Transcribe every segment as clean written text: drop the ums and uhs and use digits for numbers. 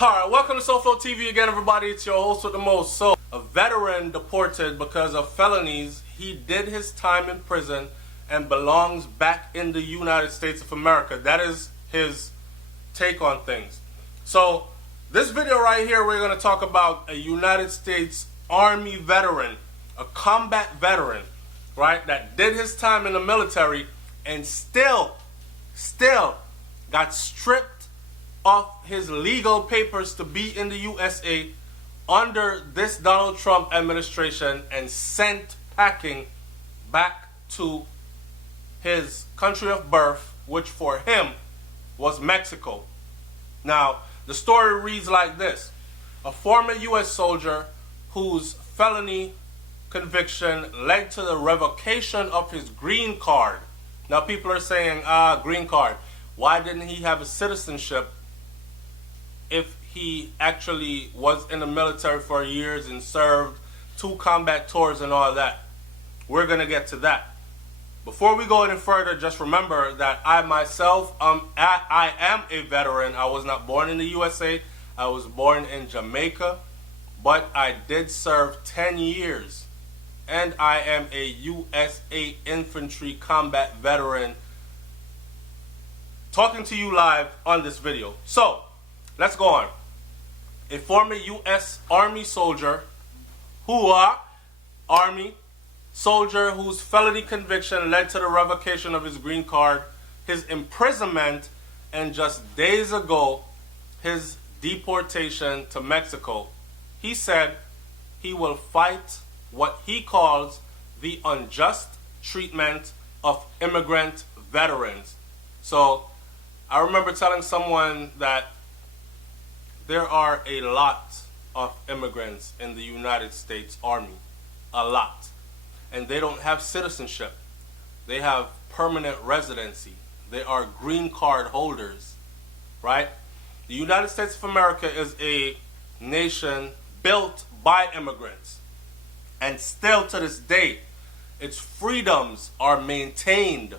Alright, welcome to SoFlo TV again, everybody. It's your host with the most. So, a veteran deported because of felonies. He did his time in prison and belongs back in the United States of America. That is his take on things. So, this video right here, we're going to talk about a United States Army veteran, a combat veteran, right, that did his time in the military and still got stripped off his legal papers to be in the USA under this Donald Trump administration and sent packing back to his country of birth, which for him was Mexico. Now, the story reads like this. A former US soldier whose felony conviction led to the revocation of his green card. Now, people are saying, green card. Why didn't he have a citizenship if he actually was in the military for years and served 2 combat tours and all that? We're going to get to that. Before we go any further, just remember that I myself, I am a veteran. I was not born in the USA. I was born in Jamaica, but I did serve 10 years. And I am a USA infantry combat veteran talking to you live on this video. So, let's go on. A former U.S. Army soldier, Army soldier whose felony conviction led to the revocation of his green card, his imprisonment, and just days ago, his deportation to Mexico. He said he will fight what he calls the unjust treatment of immigrant veterans. So, I remember telling someone that there are a lot of immigrants in the United States Army. A lot. And they don't have citizenship. They have permanent residency. They are green card holders. Right? The United States of America is a nation built by immigrants. And still to this day, its freedoms are maintained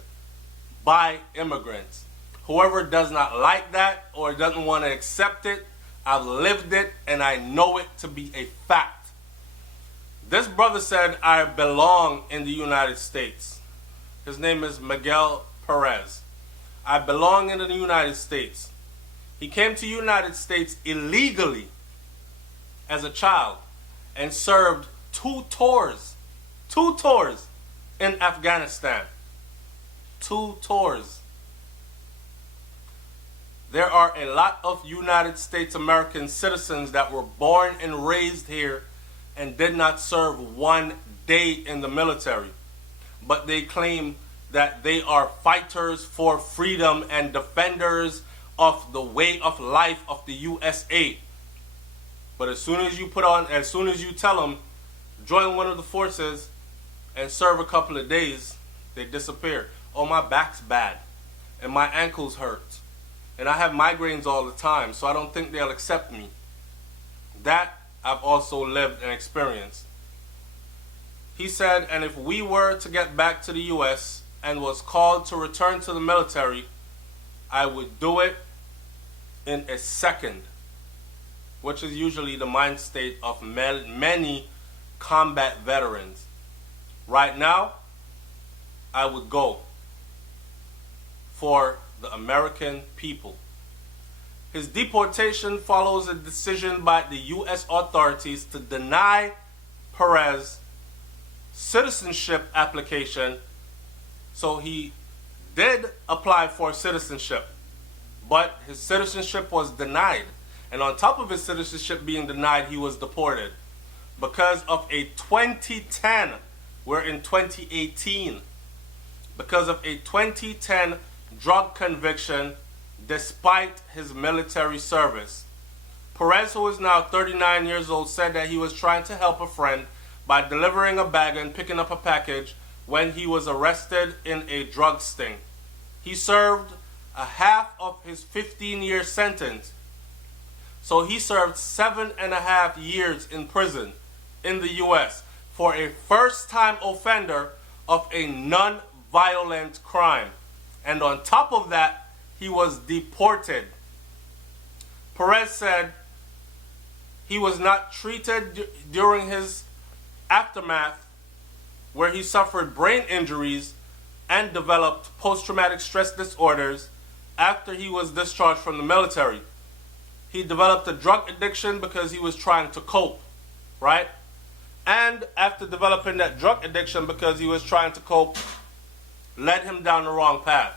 by immigrants. Whoever does not like that or doesn't want to accept it, I've lived it and I know it to be a fact. This brother said, I belong in the United States. His name is Miguel Perez. I belong in the United States. He came to the United States illegally as a child and served 2 tours in Afghanistan. 2 tours. There are a lot of United States American citizens that were born and raised here and did not serve 1 day in the military. But they claim that they are fighters for freedom and defenders of the way of life of the USA. But as soon as you tell them, join one of the forces and serve a couple of days, they disappear. Oh, my back's bad and my ankles hurt. And I have migraines all the time, so I don't think they'll accept me. That I've also lived and experienced. He said, and if we were to get back to the U.S. and was called to return to the military, I would do it in a second, which is usually the mind state of many combat veterans. Right now, I would go for the American people. His deportation follows a decision by the U.S. authorities to deny Perez citizenship application. So he did apply for citizenship, but his citizenship was denied. And on top of his citizenship being denied, he was deported because of a 2010, we're in 2018, because of a 2010 drug conviction despite his military service. Perez, who is now 39 years old, said that he was trying to help a friend by delivering a bag and picking up a package when he was arrested in a drug sting. He served a half of his 15-year sentence. So he served 7.5 years in prison in the U.S. for a first-time offender of a non-violent crime. And on top of that, he was deported. Perez said he was not treated during his aftermath, where he suffered brain injuries and developed post-traumatic stress disorders after he was discharged from the military. He developed a drug addiction because he was trying to cope, right? And after developing that drug addiction because he was trying to cope, led him down the wrong path.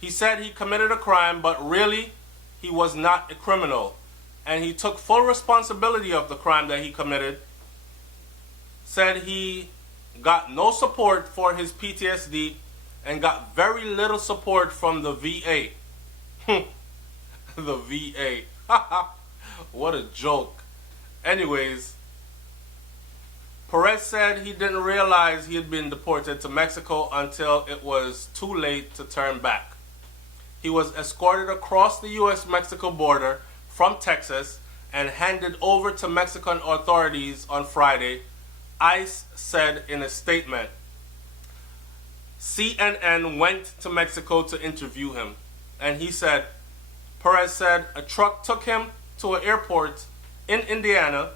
He said he committed a crime, but really he was not a criminal. And he took full responsibility of the crime that he committed. Said he got no support for his PTSD and got very little support from the VA. The VA. What a joke. Anyways, Perez said he didn't realize he had been deported to Mexico until it was too late to turn back. He was escorted across the U.S.-Mexico border from Texas and handed over to Mexican authorities on Friday, ICE said in a statement. CNN went to Mexico to interview him, and he said, Perez said a truck took him to an airport in Indiana.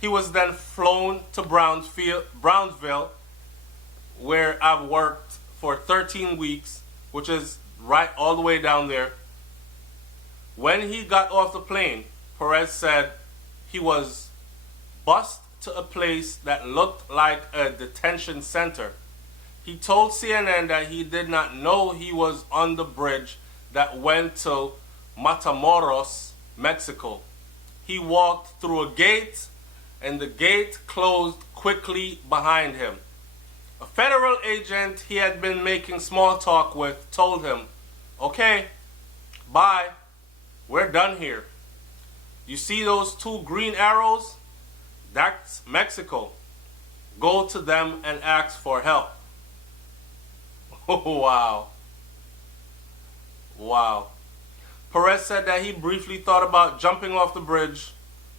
He was then flown to Brownsville, where I've worked for 13 weeks, which is right all the way down there. When he got off the plane, Perez said he was bused to a place that looked like a detention center. He told CNN that he did not know he was on the bridge that went to Matamoros, Mexico. He walked through a gate, and the gate closed quickly behind him. A federal agent he had been making small talk with told him, "Okay, bye, we're done here. You see those two green arrows? That's Mexico. Go to them and ask for help." Oh, wow. Wow. Perez said that he briefly thought about jumping off the bridge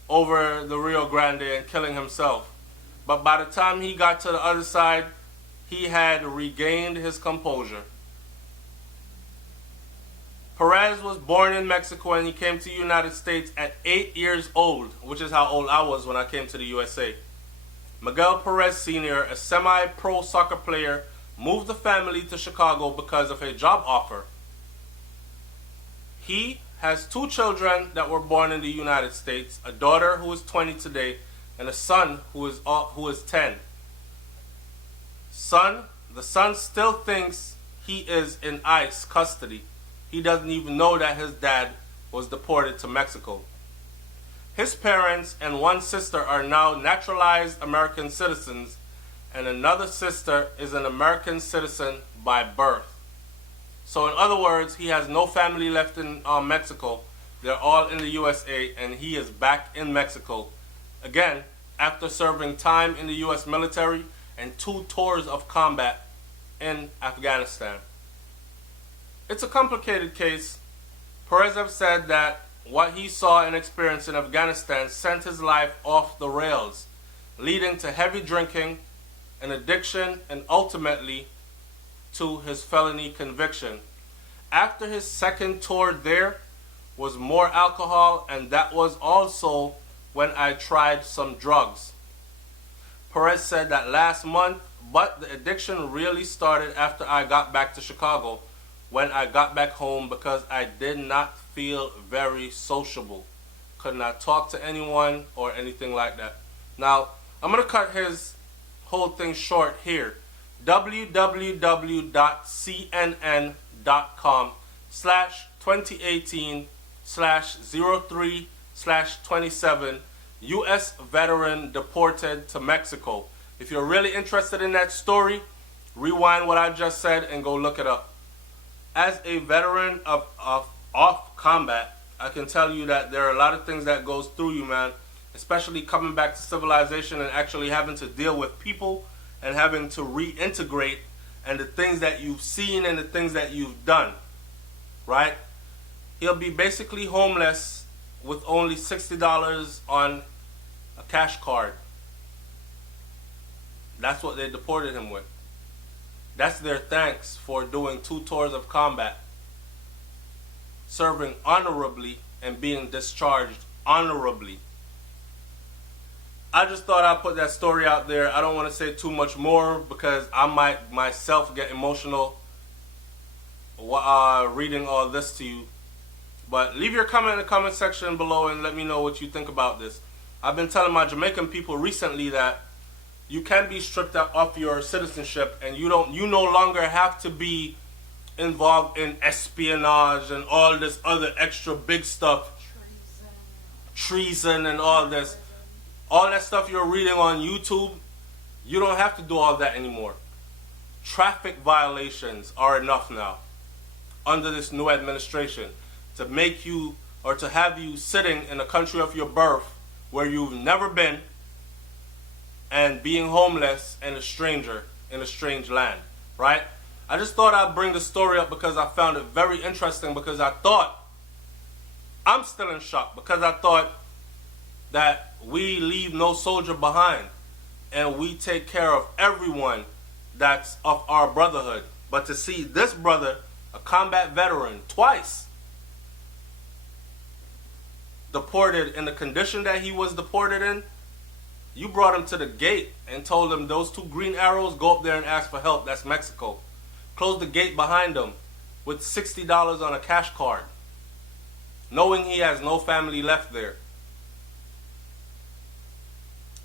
over the Rio Grande and killing himself. But by the time he got to the other side, he had regained his composure. Perez was born in Mexico and he came to the United States at 8 years old, which is how old I was when I came to the USA. Miguel Perez Sr., a semi-pro soccer player, moved the family to Chicago because of a job offer. He has two children that were born in the United States, a daughter who is 20 today, and a son who is 10. The son still thinks he is in ICE custody. He doesn't even know that his dad was deported to Mexico. His parents and one sister are now naturalized American citizens, and another sister is an American citizen by birth. So in other words, he has no family left in Mexico. They're all in the USA, and he is back in Mexico. Again, after serving time in the US military and 2 tours of combat in Afghanistan. It's a complicated case. Perez have said that what he saw and experienced in Afghanistan sent his life off the rails, leading to heavy drinking, an addiction, and ultimately to his felony conviction. After his second tour there was more alcohol, and that was also when I tried some drugs. Perez said that last month, but the addiction really started after I got back to Chicago, when I got back home, because I did not feel very sociable. Could not talk to anyone or anything like that. Now, I'm going to cut his whole thing short here. www.cnn.com/2018/03/27 U.S. veteran deported to Mexico. If you're really interested in that story, rewind what I just said and go look it up. As a veteran of combat, I can tell you that there are a lot of things that goes through you, man, especially coming back to civilization and actually having to deal with people and having to reintegrate, and the things that you've seen and the things that you've done, right? He'll be basically homeless with only $60 on a cash card. That's what they deported him with. That's their thanks for doing 2 tours of combat, serving honorably and being discharged honorably. I just thought I'd put that story out there. I don't want to say too much more because I might myself get emotional reading all this to you. But leave your comment in the comment section below and let me know what you think about this. I've been telling my Jamaican people recently that you can be stripped off your citizenship and you no longer have to be involved in espionage and all this other extra big stuff. Treason and all this. All that stuff you're reading on YouTube, you don't have to do all that anymore. Traffic violations are enough now under this new administration to make you or to have you sitting in the country of your birth where you've never been and being homeless and a stranger in a strange land, right? I just thought I'd bring the story up because I found it very interesting, because I'm still in shock, because I thought that we leave no soldier behind and we take care of everyone that's of our brotherhood. But to see this brother, a combat veteran, twice deported in the condition that he was deported in, you brought him to the gate and told him those 2 green arrows, go up there and ask for help. That's Mexico. Close the gate behind him with $60 on a cash card, knowing he has no family left there.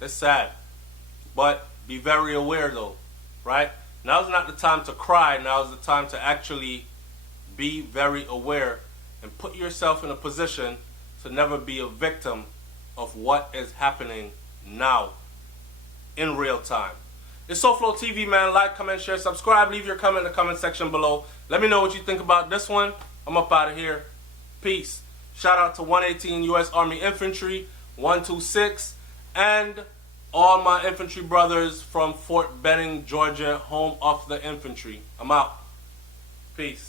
It's sad, but be very aware though, right? Now's not the time to cry. Now's the time to actually be very aware and put yourself in a position to never be a victim of what is happening now in real time. It's SoFlo TV, man. Like, comment, share, subscribe. Leave your comment in the comment section below. Let me know what you think about this one. I'm up out of here. Peace. Shout out to 118 U.S. Army Infantry, 126, and all my infantry brothers from Fort Benning, Georgia, home of the infantry. I'm out. Peace.